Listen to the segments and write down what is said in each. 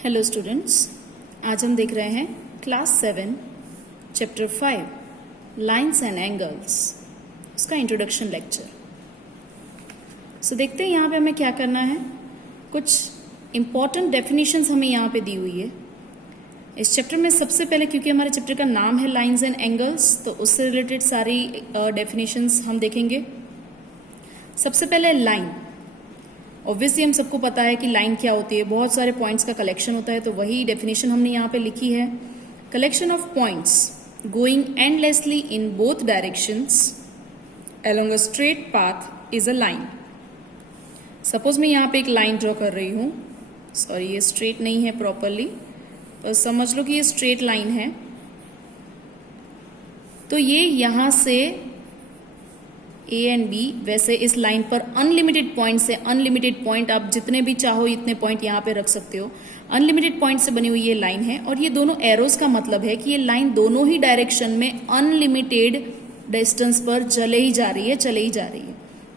Hello students, आज हम देख रहे हैं class 7 chapter 5 lines and angles, उसका इंट्रोडक्शन लेक्चर। सो देखते हैं यहाँ पे हमें क्या करना है। कुछ इम्पॉर्टेंट डेफिनेशंस हमें यहाँ पे दी हुई है इस चैप्टर में। सबसे पहले, क्योंकि हमारे चैप्टर का नाम है लाइन्स एंड एंगल्स, तो उससे रिलेटेड सारी डेफिनेशंस हम देखेंगे। सबसे पहले लाइन। ऑब्वियसली हम सबको पता है कि लाइन क्या होती है, बहुत सारे पॉइंट्स का कलेक्शन होता है, तो वही डेफिनेशन हमने यहाँ पे लिखी है। Collection of points going endlessly in both directions along a straight path is a line. Suppose मैं यहाँ पे एक लाइन ड्रॉ कर रही हूँ, सॉरी ये स्ट्रेट नहीं है प्रॉपरली, तो समझ लो कि ये स्ट्रेट लाइन है। तो ये यहाँ से ए एंड बी, वैसे इस लाइन पर अनलिमिटेड पॉइंट से अनलिमिटेड पॉइंट, आप जितने भी चाहो इतने पॉइंट यहाँ पे रख सकते हो। अनलिमिटेड पॉइंट से बनी हुई ये लाइन है, और ये दोनों एरोज का मतलब है कि ये लाइन दोनों ही डायरेक्शन में अनलिमिटेड डिस्टेंस पर चले ही जा रही है,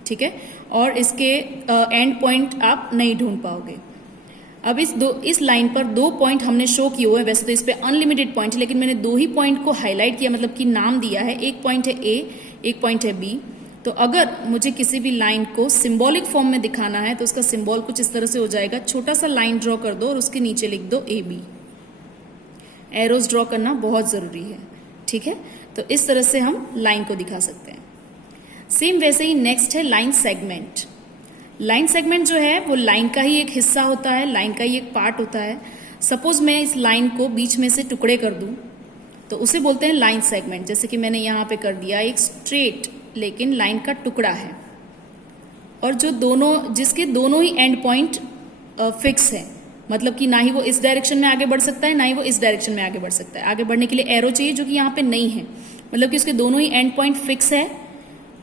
ठीक है। और इसके एंड पॉइंट आप नहीं ढूंढ पाओगे। अब इस लाइन पर दो पॉइंट हमने शो किए हुए हैं। वैसे तो इस पे अनलिमिटेड पॉइंट है, लेकिन मैंने दो ही पॉइंट को हाईलाइट किया, मतलब कि नाम दिया है। एक पॉइंट है ए, एक पॉइंट है बी। तो अगर मुझे किसी भी लाइन को सिंबॉलिक फॉर्म में दिखाना है तो उसका सिंबल कुछ इस तरह से हो जाएगा। छोटा सा लाइन ड्रॉ कर दो और उसके नीचे लिख दो ए बी। एरोज ड्रॉ करना बहुत जरूरी है, ठीक है। तो इस तरह से हम लाइन को दिखा सकते हैं। सेम वैसे ही नेक्स्ट है लाइन सेगमेंट। लाइन सेगमेंट जो है वो लाइन का ही एक हिस्सा होता है, लाइन का ही एक पार्ट होता है। सपोज मैं इस लाइन को बीच में से टुकड़े कर दूं तो उसे बोलते हैं लाइन सेगमेंट। जैसे कि मैंने यहाँ पे कर दिया एक स्ट्रेट लेकिन लाइन का टुकड़ा है, और जिसके दोनों ही एंड पॉइंट फिक्स है, मतलब कि ना ही वो इस डायरेक्शन में आगे बढ़ सकता है ना ही वो इस डायरेक्शन में आगे बढ़ सकता है। आगे बढ़ने के लिए एरो चाहिए, जो कि यहाँ पे नहीं है, मतलब कि उसके दोनों ही एंड पॉइंट फिक्स है।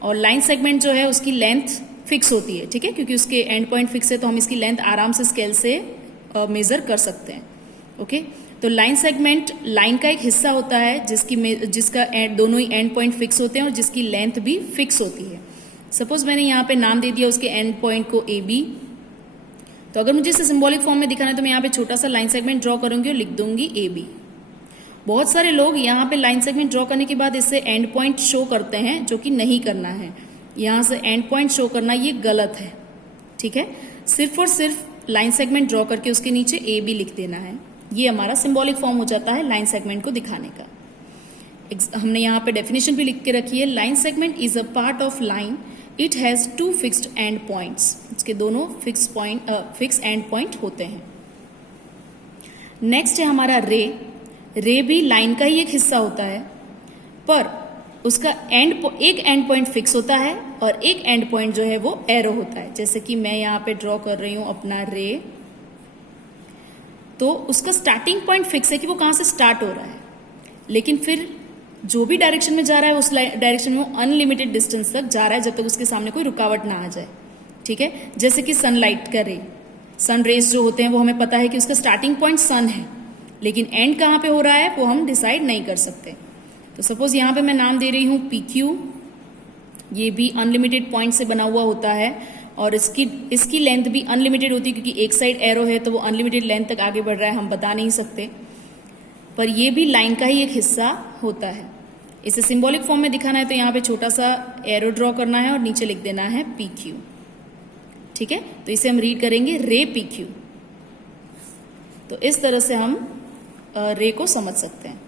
और लाइन सेगमेंट जो है उसकी लेंथ फिक्स होती है, ठीक है। क्योंकि उसके एंड पॉइंट फिक्स है तो हम इसकी लेंथ आराम से स्केल से मेजर कर सकते हैं, ओके। तो लाइन सेगमेंट लाइन का एक हिस्सा होता है जिसका दोनों ही एंड पॉइंट फिक्स होते हैं और जिसकी लेंथ भी फिक्स होती है। सपोज मैंने यहाँ पे नाम दे दिया उसके एंड पॉइंट को ए बी। तो अगर मुझे इसे सिंबॉलिक फॉर्म में दिखाना है तो मैं यहाँ पे छोटा सा लाइन सेगमेंट ड्रॉ करूंगी और लिख दूंगी ए बी। बहुत सारे लोग यहाँ पे लाइन सेगमेंट ड्रॉ करने के बाद इससे एंड पॉइंट शो करते हैं, जो कि नहीं करना है। यहाँ से एंड पॉइंट शो करना ये गलत है, ठीक है। सिर्फ और सिर्फ लाइन सेगमेंट ड्रॉ करके उसके नीचे ए बी लिख देना है। ये हमारा सिंबॉलिक फॉर्म हो जाता है लाइन सेगमेंट को दिखाने का। हमने यहाँ पे डेफिनेशन भी लिख के रखी है। Line segment is a part of line, it has two fixed end points. इसके दोनों फिक्स एंड पॉइंट होते हैं। नेक्स्ट है हमारा रे। रे भी लाइन का ही एक हिस्सा होता है, पर उसका एक एंड पॉइंट फिक्स होता है और एक एंड पॉइंट जो है वो एरो होता है। जैसे कि मैं यहाँ पे ड्रॉ कर रही हूं अपना रे, तो उसका स्टार्टिंग पॉइंट फिक्स है कि वो कहां से स्टार्ट हो रहा है, लेकिन फिर जो भी डायरेक्शन में जा रहा है उस डायरेक्शन में वो अनलिमिटेड डिस्टेंस तक जा रहा है, जब तक उसके सामने कोई रुकावट ना आ जाए, ठीक है। जैसे कि सनलाइट का रे, सन रेज जो होते हैं वो हमें पता है कि उसका स्टार्टिंग पॉइंट सन है, लेकिन एंड कहां पे हो रहा है वो हम डिसाइड नहीं कर सकते। तो सपोज यहाँ पे मैं नाम दे रही हूं पी क्यू। ये भी अनलिमिटेड पॉइंट से बना हुआ होता है, और इसकी लेंथ भी अनलिमिटेड होती है, क्योंकि एक साइड एरो है तो वो अनलिमिटेड लेंथ तक आगे बढ़ रहा है, हम बता नहीं सकते। पर ये भी लाइन का ही एक हिस्सा होता है। इसे सिंबॉलिक फॉर्म में दिखाना है तो यहाँ पे छोटा सा एरो ड्रॉ करना है और नीचे लिख देना है पी क्यू, ठीक है। तो इसे हम रीड करेंगे रे पी क्यू। तो इस तरह से हम रे को समझ सकते हैं।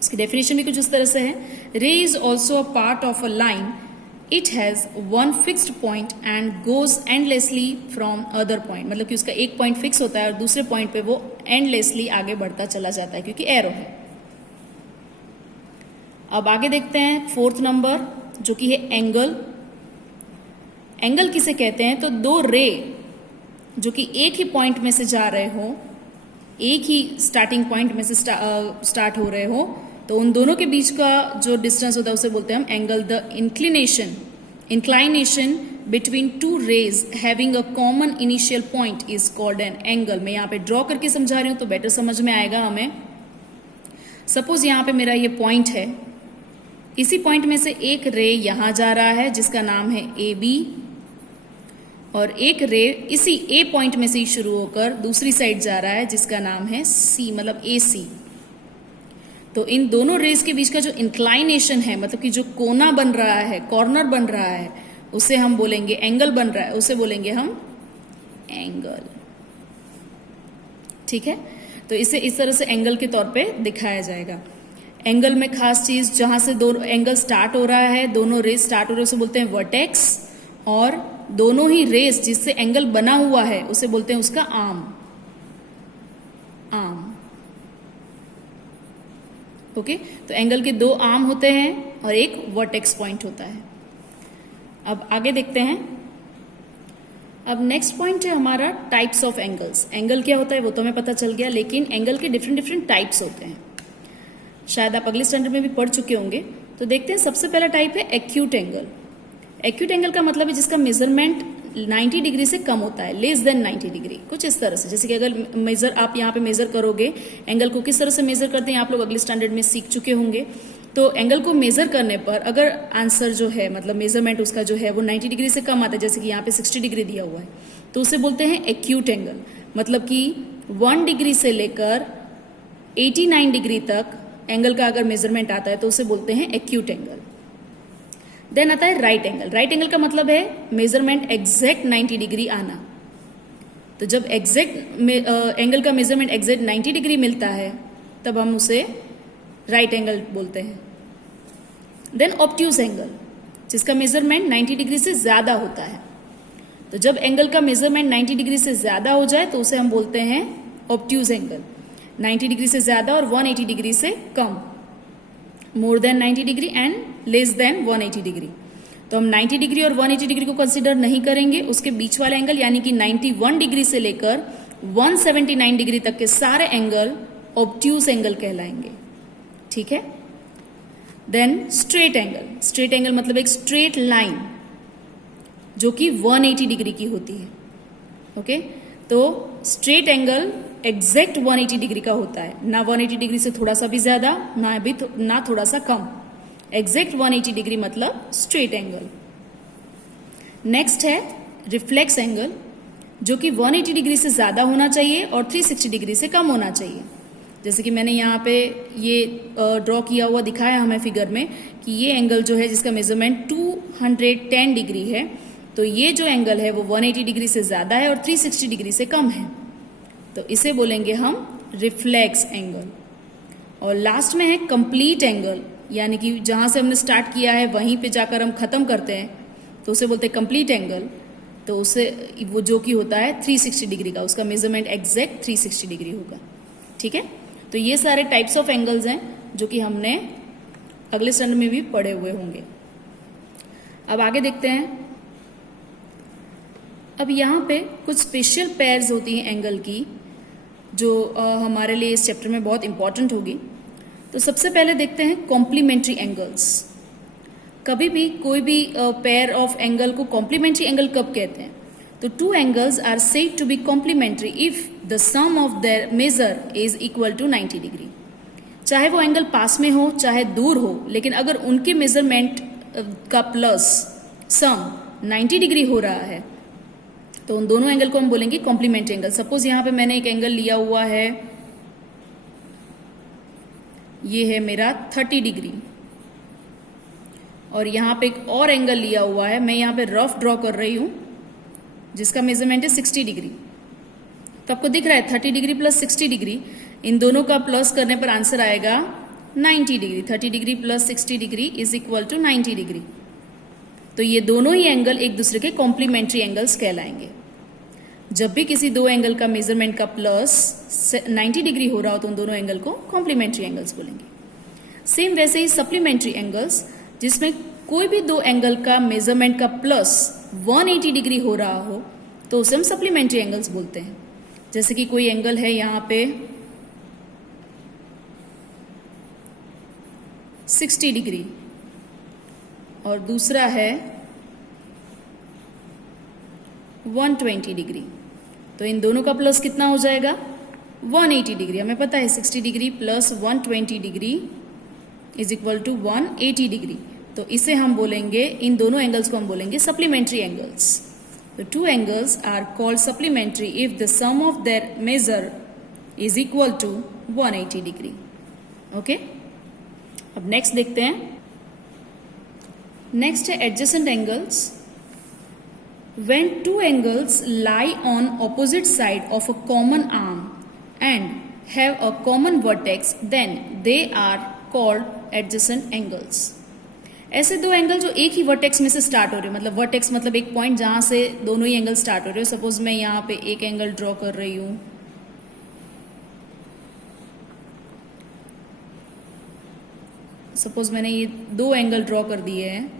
इसकी डेफिनेशन भी कुछ इस तरह से है। रे is also a part of a line, it has one fixed point and goes endlessly from other point. मतलब कि उसका एक पॉइंट फिक्स होता है और दूसरे पॉइंट पे वो एंडलेसली आगे बढ़ता चला जाता है, क्योंकि एरो है। अब आगे देखते हैं फोर्थ नंबर, जो कि है एंगल। एंगल किसे कहते हैं? तो दो रे जो कि एक ही पॉइंट में से जा रहे हो, एक ही स्टार्टिंग पॉइंट में से स्टार्ट हो रहे हो, तो उन दोनों के बीच का जो डिस्टेंस होता है उसे बोलते हैं हम angle. The inclination between two rays having a common initial point is called an angle. मैं यहाँ पे ड्रॉ करके समझा रही हूँ तो बेटर समझ में आएगा हमें। सपोज यहाँ पे मेरा ये पॉइंट है, इसी पॉइंट में से एक रे यहाँ जा रहा है जिसका नाम है ए बी, और एक रे इसी ए पॉइंट में से ही शुरू होकर दूसरी साइड जा रहा है जिसका नाम है सी, मतलब ए सी। तो इन दोनों रेस के बीच का जो इंक्लाइनेशन है, मतलब कि जो कोना बन रहा है, कॉर्नर बन रहा है, उसे हम बोलेंगे, एंगल बन रहा है उसे बोलेंगे हम एंगल। ठीक है, तो इसे इस तरह से एंगल के तौर पे दिखाया जाएगा। एंगल में खास चीज, जहां से दो एंगल स्टार्ट हो रहा है, दोनों रेस स्टार्ट हो रहे हैं उसे बोलते हैं वर्टेक्स, और दोनों ही रेस जिससे एंगल बना हुआ है उसे बोलते हैं उसका आर्म। ओके, तो एंगल के दो आर्म होते हैं और एक वर्टेक्स पॉइंट होता है। अब आगे देखते हैं। अब नेक्स्ट पॉइंट है हमारा टाइप्स ऑफ एंगल्स। एंगल क्या होता है वो तो हमें पता चल गया, लेकिन एंगल के डिफरेंट डिफरेंट टाइप्स होते हैं। शायद आप अगले स्टैंडर्ड में भी पढ़ चुके होंगे। तो देखते हैं, सबसे पहला टाइप है एक्यूट एंगल। एक्यूट एंगल का मतलब है जिसका मेजरमेंट 90 डिग्री से कम होता है, लेस देन 90 डिग्री, कुछ इस तरह से। जैसे कि अगर आप यहाँ पे मेजर करोगे एंगल को, किस तरह से मेजर करते हैं आप लोग अगले स्टैंडर्ड में सीख चुके होंगे। तो एंगल को मेजर करने पर अगर आंसर जो है, मतलब मेजरमेंट उसका जो है वो 90 डिग्री से कम आता है, जैसे कि यहाँ पे 60 डिग्री दिया हुआ है, तो उसे बोलते हैं एक्यूट एंगल। मतलब कि 1 डिग्री से लेकर 89 डिग्री तक एंगल का अगर मेजरमेंट आता है तो उसे बोलते हैं एक्यूट एंगल। देन आता है राइट एंगल। राइट एंगल का मतलब है मेजरमेंट एग्जैक्ट 90 डिग्री आना। तो जब एग्जैक्ट एंगल का मेजरमेंट एग्जैक्ट 90 डिग्री मिलता है तब हम उसे राइट एंगल बोलते हैं। देन ऑब्ट्यूज एंगल, जिसका मेजरमेंट 90 डिग्री से ज्यादा होता है। तो जब एंगल का मेजरमेंट 90 डिग्री से ज्यादा हो जाए तो उसे हम बोलते हैं ऑब्ट्यूज एंगल। 90 डिग्री से ज्यादा और 180 डिग्री से कम, more than 90 degree and less than 180 degree. तो हम 90 डिग्री और 180 डिग्री को कंसीडर नहीं करेंगे, उसके बीच वाले एंगल यानी कि 91 डिग्री से लेकर 179 डिग्री तक के सारे एंगल ऑब्ट्यूज एंगल कहलाएंगे। ठीक है। Then straight angle. Straight angle मतलब एक स्ट्रेट लाइन जो कि 180 डिग्री की होती है। ओके, तो स्ट्रेट एंगल एग्जैक्ट 180 डिग्री का होता है, ना 180 डिग्री से थोड़ा सा भी ज्यादा, ना थोड़ा सा कम। एग्जैक्ट 180 डिग्री मतलब स्ट्रेट एंगल। नेक्स्ट है रिफ्लेक्स एंगल, जो कि 180 डिग्री से ज्यादा होना चाहिए और 360 डिग्री से कम होना चाहिए। जैसे कि मैंने यहाँ पे ये ड्रॉ किया हुआ दिखाया हमें फिगर में कि ये एंगल जो है जिसका मेजरमेंट 210 डिग्री है, तो ये जो एंगल है वो 180 डिग्री से ज्यादा है और 360 डिग्री से कम है, तो इसे बोलेंगे हम रिफ्लेक्स एंगल। और लास्ट में है कंप्लीट एंगल, यानी कि जहां से हमने स्टार्ट किया है वहीं पे जाकर हम खत्म करते हैं, तो उसे बोलते हैं कंप्लीट एंगल। तो उसे वो जो कि होता है 360 डिग्री का, उसका मेजरमेंट एग्जैक्ट 360 डिग्री होगा। ठीक है, तो ये सारे टाइप्स ऑफ एंगल्स हैं जो कि हमने अगले स्टैंडर्ड में भी पढ़े हुए होंगे। अब आगे देखते हैं। अब यहाँ पे कुछ स्पेशल पेयर्स होती हैं एंगल की जो हमारे लिए इस चैप्टर में बहुत इंपॉर्टेंट होगी। तो सबसे पहले देखते हैं कॉम्प्लीमेंट्री एंगल्स। कभी भी कोई भी पेयर ऑफ एंगल को कॉम्प्लीमेंट्री एंगल कब कहते हैं? तो two angles are said to be complementary if the sum of their measure is equal to 90 degree. चाहे वो एंगल पास में हो चाहे दूर हो, लेकिन अगर उनके मेजरमेंट का प्लस सम 90 डिग्री हो रहा है तो उन दोनों एंगल को हम बोलेंगे कॉम्प्लीमेंट्री एंगल। सपोज यहाँ पे मैंने एक एंगल लिया हुआ है, ये है मेरा 30 डिग्री, और यहाँ पे एक और एंगल लिया हुआ है, मैं यहाँ पे रफ ड्रॉ कर रही हूँ जिसका मेजरमेंट है 60 डिग्री। तो आपको दिख रहा है 30 डिग्री प्लस 60 डिग्री, इन दोनों का प्लस करने पर आंसर आएगा 90 degree. 30 degree plus 60 degree is equal to 90 degree. तो ये दोनों ही एंगल एक दूसरे के कॉम्प्लीमेंट्री एंगल्स कहलाएंगे। जब भी किसी दो एंगल का मेजरमेंट का प्लस 90 डिग्री हो रहा हो तो उन दोनों एंगल को कॉम्प्लीमेंट्री एंगल्स बोलेंगे। सेम वैसे ही सप्लीमेंट्री एंगल्स, जिसमें कोई भी दो एंगल का मेजरमेंट का प्लस 180 डिग्री हो रहा हो तो उसे हम सप्लीमेंट्री एंगल्स बोलते हैं। जैसे कि कोई एंगल है यहाँ पे 60 डिग्री और दूसरा है 120 डिग्री, तो इन दोनों का प्लस कितना हो जाएगा? 180 डिग्री। हमें पता है 60 degree plus 120 degree is equal to 180 degree. तो इसे हम बोलेंगे, इन दोनों एंगल्स को हम बोलेंगे supplementary angles. The two angles are called supplementary if the sum of their measure is equal to 180 degree. Okay? अब नेक्स्ट देखते हैं. नेक्स्ट है adjacent angles. When two angles lie on opposite side of a common arm and have a common vertex, then they are called adjacent angles. ऐसे दो angle जो एक ही vertex में से स्टार्ट हो रहे हो, मतलब वर्टेक्स मतलब एक पॉइंट जहां से दोनों ही एंगल स्टार्ट हो रहे हो. सपोज मैं यहां पे एक एंगल ड्रॉ कर रही हूं. सपोज मैंने ये दो एंगल ड्रॉ कर दिए हैं.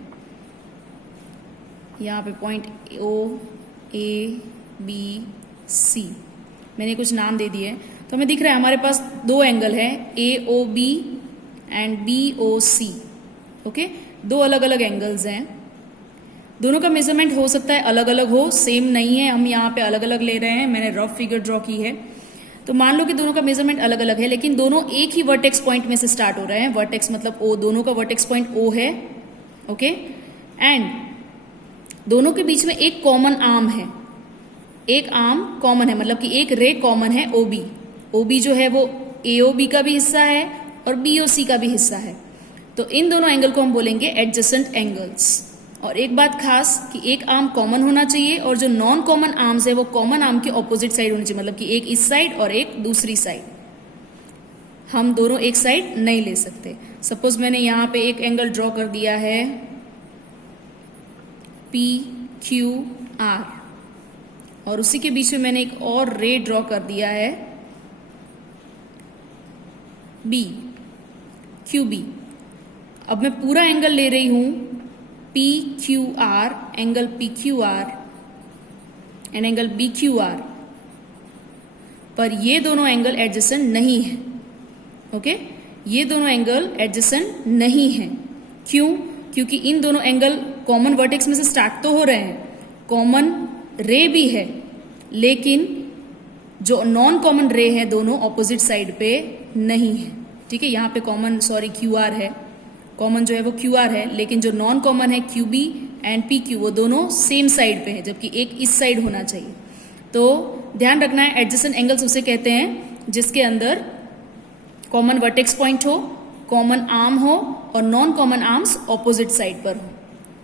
यहाँ पे point O A B C मैंने कुछ नाम दे दिए. तो हमें दिख रहा है हमारे पास दो एंगल है A O B and B O C. Okay, दो अलग अलग एंगल्स हैं. दोनों का मेजरमेंट हो सकता है अलग अलग हो, सेम नहीं है. हम यहाँ पे अलग अलग ले रहे हैं. मैंने रफ फिगर ड्रॉ की है. तो मान लो कि दोनों का मेजरमेंट अलग अलग है, लेकिन दोनों एक ही वर्टेक्स पॉइंट में से स्टार्ट हो रहे हैं. वर्टेक्स मतलब ओ, दोनों का वर्टेक्स पॉइंट ओ है. ओके, एंड दोनों के बीच में एक कॉमन आर्म है. एक आर्म कॉमन है, मतलब कि एक रे कॉमन है ओबी. ओबी जो है वो एओबी का भी हिस्सा है और बीओसी का भी हिस्सा है. तो इन दोनों एंगल को हम बोलेंगे एडजेसेंट एंगल्स. और एक बात खास कि एक आर्म कॉमन होना चाहिए और जो नॉन कॉमन आर्म्स है वो कॉमन आर्म के ऑपोजिट साइड होनी चाहिए. मतलब कि एक इस साइड और एक दूसरी साइड. हम दोनों एक साइड नहीं ले सकते. सपोज मैंने यहाँ पे एक एंगल ड्रॉ कर दिया है पी क्यू आर, और उसी के बीच में मैंने एक और रे ड्रॉ कर दिया है बी क्यू बी. अब मैं पूरा एंगल ले रही हूं P Q R, angle P Q R and angle B Q R, पर ये दोनों एंगल एडजेसेंट नहीं है. ओके, ये दोनों एंगल एडजेसेंट नहीं है. क्यों? क्योंकि इन दोनों एंगल कॉमन वर्टेक्स में से स्टार्ट तो हो रहे हैं, कॉमन रे भी है, लेकिन जो नॉन कॉमन रे है दोनों ऑपोजिट साइड पे नहीं है. ठीक है, यहाँ पे कॉमन क्यू आर है, कॉमन जो है वो क्यू आर है, लेकिन जो नॉन कॉमन है Q B and P Q वो दोनों सेम साइड पे है, जबकि एक इस साइड होना चाहिए. तो ध्यान रखना है एडजेसेंट एंगल्स उसे कहते हैं जिसके अंदर कॉमन वर्टेक्स पॉइंट हो, कॉमन आर्म हो और non common arms opposite side पर हो.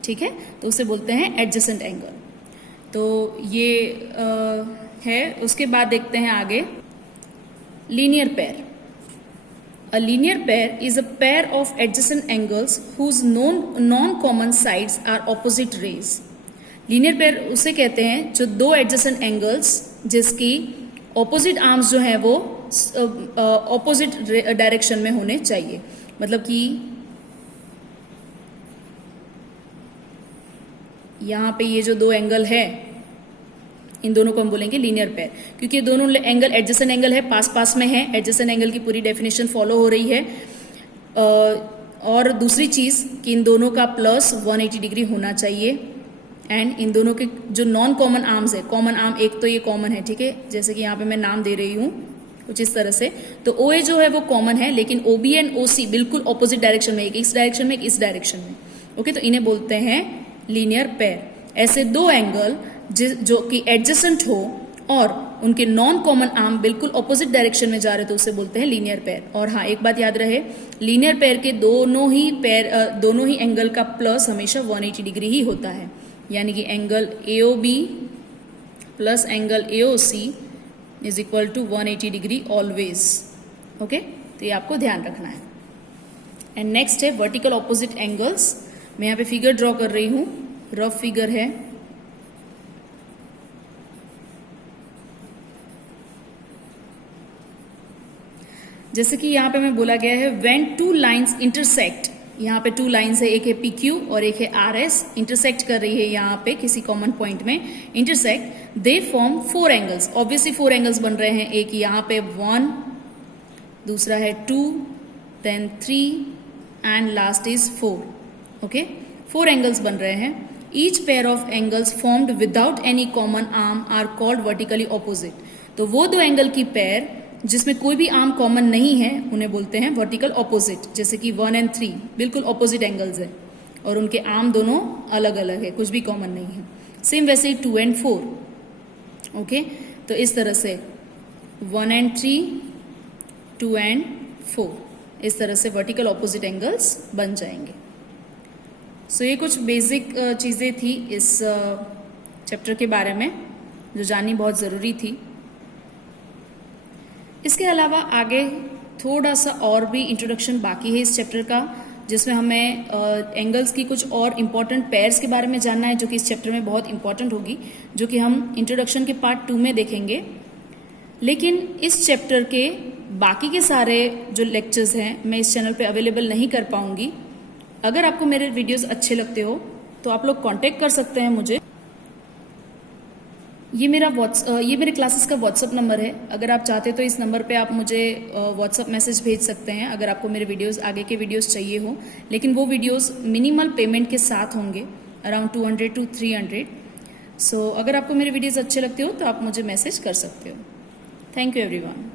ठीक है, तो उसे बोलते हैं एडजेसेंट एंगल. तो ये है. उसके बाद देखते हैं आगे linear pair. A linear pair is a pair of adjacent angles whose non-common sides are opposite rays. Linear pair उसे कहते हैं जो दो adjacent angles जिसकी opposite arms जो है वो opposite direction में होने चाहिए. मतलब कि यहाँ पे ये जो दो एंगल है इन दोनों को हम बोलेंगे लीनियर पेयर, क्योंकि ये दोनों एंगल एडजेसेंट एंगल है, पास पास में है. एडजेसेंट एंगल की पूरी डेफिनेशन फॉलो हो रही है. और दूसरी चीज कि इन दोनों का प्लस 180 डिग्री होना चाहिए. एंड इन दोनों के जो नॉन कॉमन आर्म्स है, कॉमन आर्म एक तो ये कॉमन है. ठीक है, जैसे कि यहाँ पे मैं नाम दे रही हूँ कुछ इस तरह से. तो ओ ए जो है वो कॉमन है, लेकिन ओ बी एंड ओ सी बिल्कुल ऑपोजिट डायरेक्शन में, एक इस डायरेक्शन में एक इस डायरेक्शन में. ओके, तो इन्हें बोलते हैं लीनियर पेयर. ऐसे दो एंगल जो कि एडजेसेंट हो और उनके नॉन कॉमन आर्म बिल्कुल ऑपोजिट डायरेक्शन में जा रहे तो उसे बोलते हैं लीनियर पेयर. और हाँ, एक बात याद रहे, लीनियर पेयर के दोनों ही एंगल का प्लस हमेशा 180 डिग्री ही होता है. यानी कि angle AOB plus angle AOC is equal to 180 degree always. Okay, तो ये आपको ध्यान रखना है. एंड नेक्स्ट है वर्टिकल ऑपोजिट एंगल्स. मैं यहाँ पे फिगर ड्रॉ कर रही हूँ, रफ फिगर है. जैसे कि यहाँ पे मैं बोला गया है व्हेन टू लाइंस इंटरसेक्ट. यहाँ पे टू लाइंस है, एक है PQ और एक है RS. इंटरसेक्ट कर रही है यहाँ पे किसी कॉमन पॉइंट में. Intersect, they form 4 angles. Obviously 4 angles बन रहे हैं. एक यहाँ पे 1, दूसरा है 2, then 3 and last is 4. Okay, 4 angles बन रहे हैं. Each pair of angles formed without any common arm are called vertically opposite. तो वो दो एंगल की पेयर जिसमें कोई भी आर्म कॉमन नहीं है उन्हें बोलते हैं वर्टिकल ऑपोजिट. जैसे कि 1 और 3 बिल्कुल ऑपोजिट एंगल्स है और उनके आर्म दोनों अलग अलग है, कुछ भी कॉमन नहीं है. सेम वैसे ही 2 and 4, ओके। तो इस तरह से 1 and 3, 2 and 4, इस तरह से वर्टिकल ऑपोजिट एंगल्स बन जाएंगे। सो ये कुछ बेसिक चीज़ें थी इस चैप्टर के बारे में जो जाननी बहुत ज़रूरी थी। इसके अलावा आगे थोड़ा सा और भी इंट्रोडक्शन बाकी है इस चैप्टर का, जिसमें हमें एंगल्स की कुछ और इम्पॉर्टेंट पेयर्स के बारे में जानना है, जो कि इस चैप्टर में बहुत इंपॉर्टेंट होगी, जो कि हम इंट्रोडक्शन के पार्ट 2 में देखेंगे। लेकिन इस चैप्टर के बाकी के सारे जो लेक्चर्स हैं मैं इस चैनल पे अवेलेबल नहीं कर पाऊंगी। अगर आपको मेरे वीडियोस अच्छे लगते हो तो आप लोग कांटेक्ट कर सकते हैं मुझे। ये मेरे क्लासेस का व्हाट्सअप नंबर है। अगर आप चाहते तो इस नंबर पे आप मुझे व्हाट्सअप मैसेज भेज सकते हैं अगर आपको मेरे वीडियोस आगे के वीडियोस चाहिए हो। लेकिन वो वीडियोस मिनिमल पेमेंट के साथ होंगे, अराउंड 200 to 300। सो अगर आपको मेरे वीडियोस अच्छे लगते हो तो आप मुझे मैसेज कर सकते हो। Thank you everyone.